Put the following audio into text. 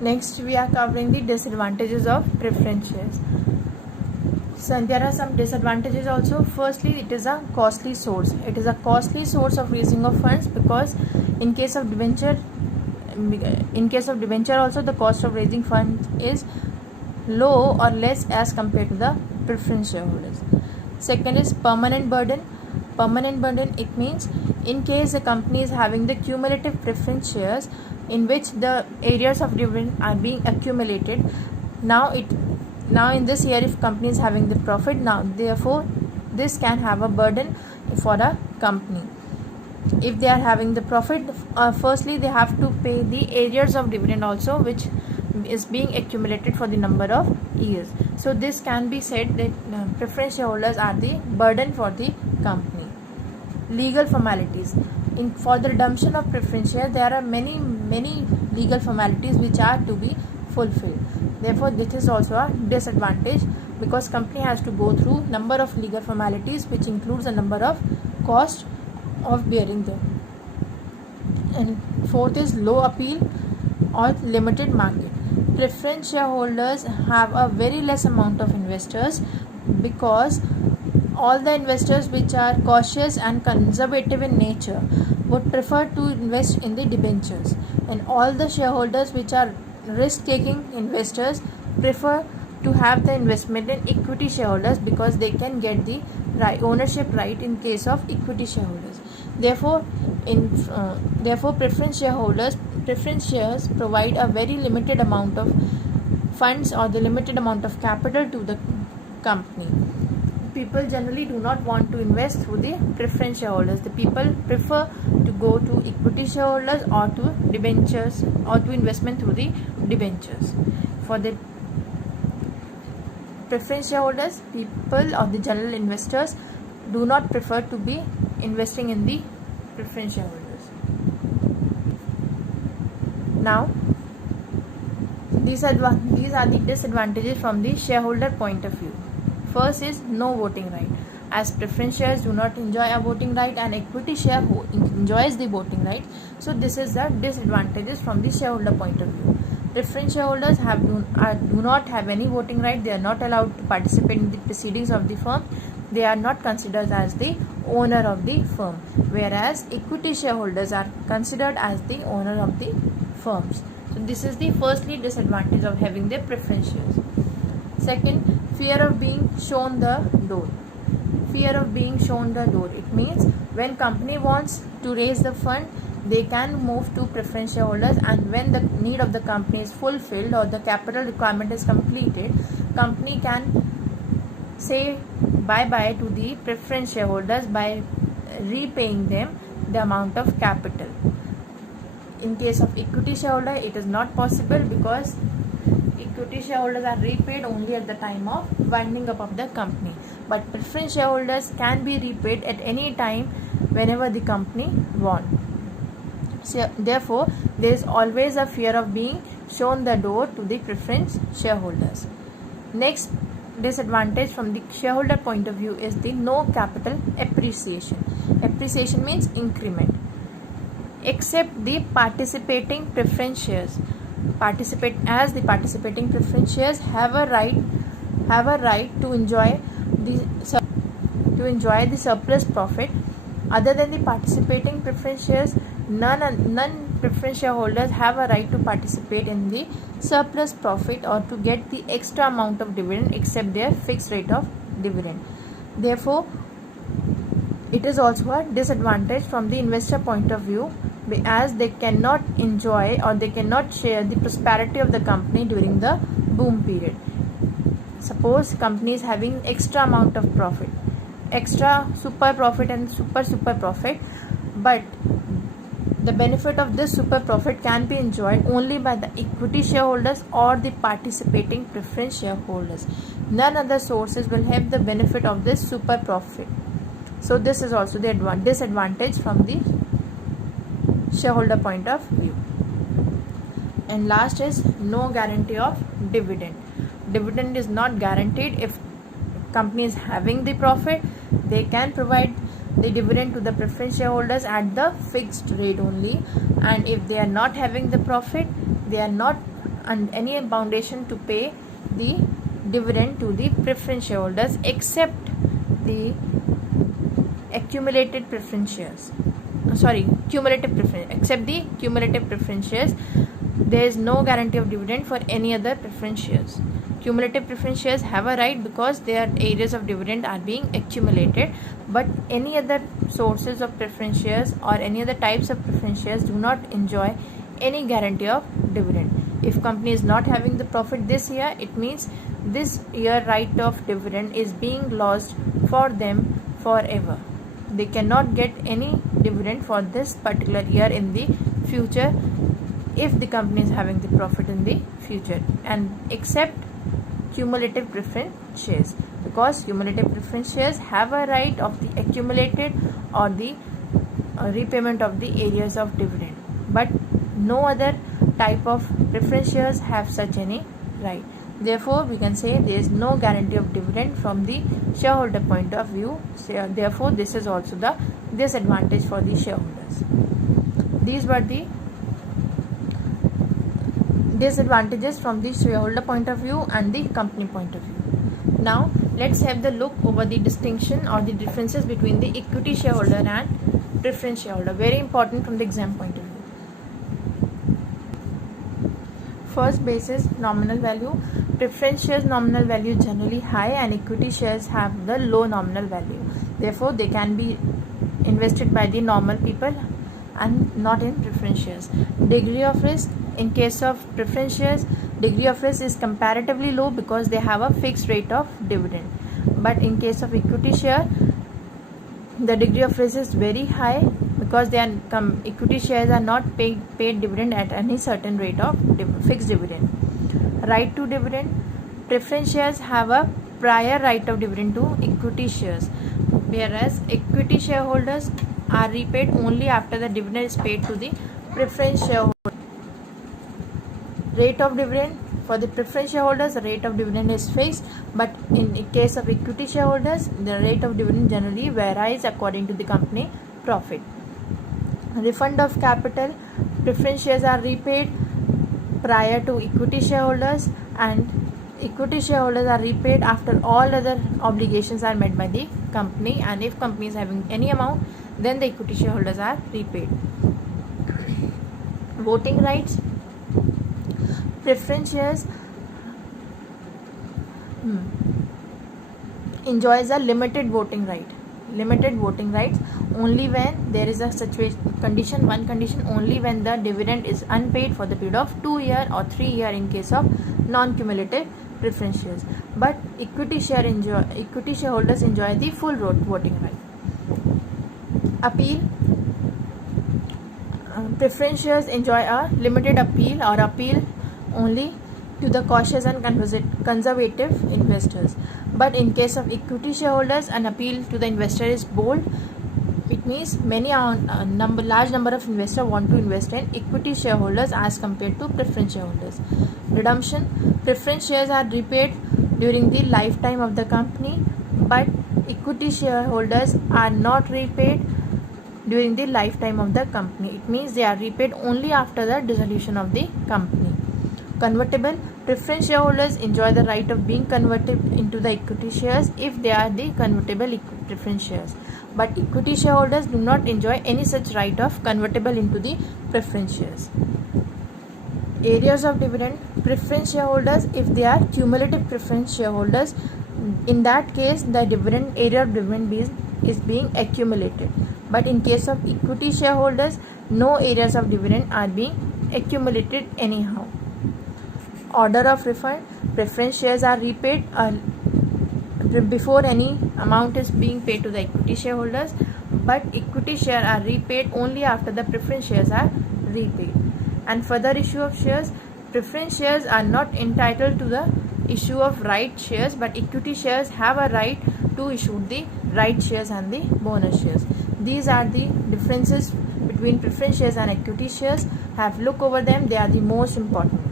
Next, we are covering the disadvantages of preference shares. So there are some disadvantages also. Firstly, it is a costly source. It is a costly source of raising of funds because in case of debenture also the cost of raising funds is low or less as compared to the preference shareholders. Second is permanent burden. Permanent burden, it means in case the company is having the cumulative preference shares in which the areas of dividend are being accumulated. Now in this year, if company is having the profit, now therefore this can have a burden for a company. If they are having the profit, firstly they have to pay the areas of dividend also, which is being accumulated for the number of years. So this can be said that preference shareholders are the burden for the company. Legal formalities. For the redemption of preference share, there are many legal formalities which are to be fulfilled. Therefore, this is also a disadvantage because company has to go through number of legal formalities, which includes a number of cost of bearing them. And fourth is low appeal or limited market. Preference shareholders have a very less amount of investors because all the investors which are cautious and conservative in nature would prefer to invest in the debentures, and all the shareholders which are risk-taking investors prefer to have the investment in equity shareholders because they can get the ownership right in case of equity shareholders. Therefore, preference shares provide a very limited amount of funds or the limited amount of capital to the company. People generally do not want to invest through the preference shareholders. The people prefer to go to equity shareholders or to debentures or to investment through the debentures. For the preference shareholders, people or the general investors do not prefer to be investing in the preference shareholders. Now, these are the disadvantages from the shareholder point of view. First is no voting right. As preference shares do not enjoy a voting right and equity share enjoys the voting right, so this is the disadvantages from the shareholder point of view. Preference shareholders do not have any voting right. They are not allowed to participate in the proceedings of the firm. They are not considered as the owner of the firm, whereas equity shareholders are considered as the owner of the firms. So this is the firstly disadvantage of having the preference shares. Second, fear of being shown the door. Fear of being shown the door. It means when company wants to raise the fund, they can move to preference shareholders, and when the need of the company is fulfilled or the capital requirement is completed, company can say bye-bye to the preference shareholders by repaying them the amount of capital. In case of equity shareholder, it is not possible because equity shareholders are repaid only at the time of winding up of the company, but preference shareholders can be repaid at any time whenever the company wants. So, therefore, there is always a fear of being shown the door to the preference shareholders. Next disadvantage from the shareholder point of view is the no capital appreciation. Appreciation means increment. Except the participating preference shares. The participating preference shares have a right to enjoy the surplus profit. Other than the participating preference shares, none preference shareholders have a right to participate in the surplus profit or to get the extra amount of dividend except their fixed rate of dividend. Therefore, it is also a disadvantage from the investor point of view, as they cannot enjoy or they cannot share the prosperity of the company during the boom period. Suppose company is having extra amount of profit, extra super profit and super profit, but the benefit of this super profit can be enjoyed only by the equity shareholders or the participating preference shareholders. None other sources will have the benefit of this super profit. So this is also the disadvantage from the shareholder point of view. And last is no guarantee of dividend. Dividend is not guaranteed. If company is having the profit, they can provide the dividend to the preference shareholders at the fixed rate only, and if they are not having the profit, they are not any foundation to pay the dividend to the preference shareholders except the cumulative preference shares. Except the cumulative preference shares. There is no guarantee of dividend for any other preference shares. Cumulative preference shares have a right because their areas of dividend are being accumulated, but any other sources of preference shares or any other types of preference shares do not enjoy any guarantee of dividend. If company is not having the profit this year, it means this year right of dividend is being lost for them forever. They cannot get any dividend for this particular year in the future if the company is having the profit in the future, and except cumulative preference shares, because cumulative preference shares have a right of the accumulated or the repayment of the areas of dividend, but no other type of preference shares have such any right. Therefore, we can say there is no guarantee of dividend from the shareholder point of view. So, therefore, this is also the disadvantage for the shareholders. These were the disadvantages from the shareholder point of view and the company point of view. Now, let's have the look over the distinction or the differences between the equity shareholder and preference shareholder. Very important from the exam point of view. First basis, nominal value. Preference shares nominal value is generally high and equity shares have the low nominal value. Therefore, they can be invested by the normal people and not in preference shares. Degree of risk. In case of preference shares, degree of risk is comparatively low because they have a fixed rate of dividend. But in case of equity share, the degree of risk is very high because they are equity shares are not paid dividend at any certain rate of fixed dividend. Right to dividend. Preference shares have a prior right of dividend to equity shares, whereas equity shareholders are repaid only after the dividend is paid to the preference shareholder. Rate of dividend. For the preference shareholders, the rate of dividend is fixed, but in case of equity shareholders, the rate of dividend generally varies according to the company profit. Refund of capital. Preference shares are repaid prior to equity shareholders, and equity shareholders are repaid after all other obligations are met by the company, and if company is having any amount, then the equity shareholders are repaid. Voting rights. Preference shares enjoys a limited voting right. Limited voting rights only when there is a condition only when the dividend is unpaid for the period of 2 years or 3 years in case of non-cumulative preference shares. But equity shareholders enjoy the full voting right. Appeal. Preference shares enjoy a limited appeal or appeal only to the cautious and conservative investors. But in case of equity shareholders, an appeal to the investor is bold. It means large number of investors want to invest in equity shareholders as compared to preference shareholders. Redemption. Preference shares are repaid during the lifetime of the company, but equity shareholders are not repaid during the lifetime of the company. It means they are repaid only after the dissolution of the company. Convertible. Preference shareholders enjoy the right of being converted into the equity shares if they are the convertible preference shares, but equity shareholders do not enjoy any such right of convertible into the preference shares. Areas of dividend. Preference shareholders, if they are cumulative preference shareholders, in that case the area of dividend is being accumulated, but in case of equity shareholders, no areas of dividend are being accumulated anyhow. Order of refund. Preference shares are repaid before any amount is being paid to the equity shareholders, but equity shares are repaid only after the preference shares are repaid. And further issue of shares. Preference shares are not entitled to the issue of right shares, but equity shares have a right to issue the right shares and the bonus shares. These are the differences between preference shares and equity shares. Have look over them. They are the most important.